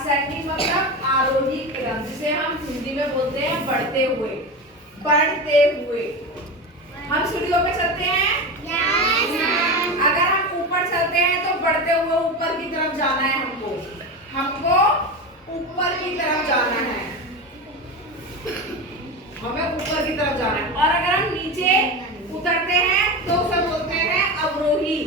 Ascending मतलब आरोही क्रम, जिसे हम हिंदी में बोलते हैं बढ़ते हुए। बढ़ते हुए हम सीढ़ियों पे चलते हैं। अगर हम ऊपर चलते हैं तो बढ़ते हुए ऊपर की तरफ जाना है हमको। हमको ऊपर की तरफ जाना है, हमें ऊपर की तरफ जाना है। और अगर हम नीचे उतरते हैं तो उसे बोलते हैं अवरोही।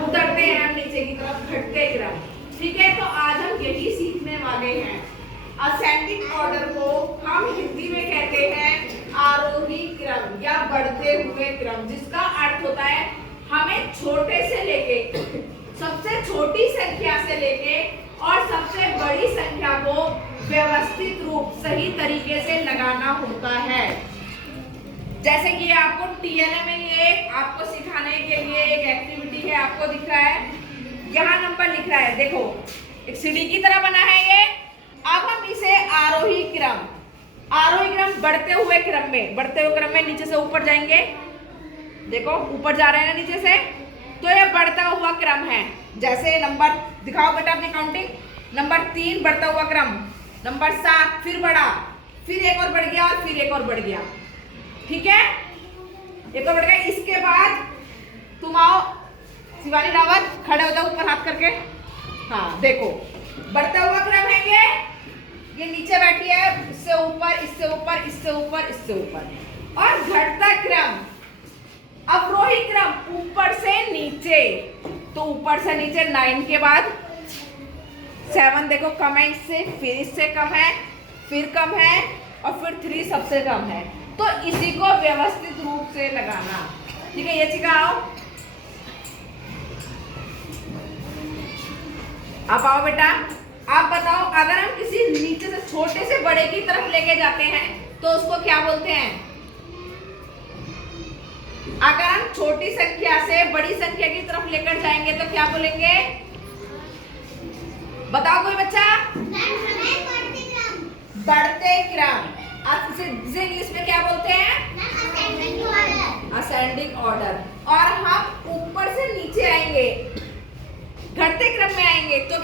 उतरते हैं हम नीचे की तरफ, घटते क्रम। ठीक है, तो आज हम यही सीखने वाले हैं। असेंडिंग ऑर्डर को हम हिंदी में कहते हैं आरोही क्रम या बढ़ते हुए क्रम, जिसका अर्थ होता है हमें छोटे से लेके, सबसे छोटी संख्या से लेके और सबसे बड़ी संख्या को व्यवस्थित रूप सही तरीके से लगाना होता है। जैसे कि आपको टीएनए में ये आपको सिखाने के लिए एक एक्टिविटी है, आपको दिख रहा है, यहाँ नंबर लिख रहा है, देखो एक सीढ़ी की तरह बना है ये। अब हम इसे आरोही क्रम, आरोही क्रम बढ़ते हुए क्रम में, बढ़ते हुए क्रम में नीचे से ऊपर जाएंगे। देखो ऊपर जा रहे हैं ना नीचे से, तो ये बढ़ता हुआ क्रम है। जैसे नंबर दिखाओ बेटा अपनी काउंटिंग, नंबर 3 बढ़ता हुआ क्रम, नंबर 7 फिर बढ़ा, फिर एक और बढ़ गया और फिर एक और बढ़ गया। ठीक है, एक और बढ़ गया। इसके बाद तुम आओ शिवानी रावत, खड़े हो जाओ ऊपर हाथ करके। हाँ देखो बढ़ता हुआ क्रम है ये नीचे बैठी है, इससे ऊपर, इससे ऊपर, इससे ऊपर, इससे ऊपर। और घटता क्रम अवरोही क्रम, ऊपर से नीचे। तो ऊपर से नीचे 9 के बाद 7 देखो कम है इससे, फिर इससे कम है, फिर कम है और फिर 3 सबसे कम है। तो इसी को व्यवस्थित रूप से लगाना। ठीक है, ये सिखाओ। आप आओ बेटा, आप बताओ अगर हम किसी नीचे से छोटे से बड़े की तरफ लेके जाते हैं तो उसको क्या बोलते हैं? अगर हम छोटी संख्या से बड़ी संख्या की तरफ लेकर जाएंगे तो क्या बोलेंगे? बताओ कोई बच्चा। बढ़ते क्रम। जिसे इंग्लिश में क्या बोलते हैं? Ascending order. और हम ऊपर से नीचे आएंगे, घटते क्रम में आएंगे तो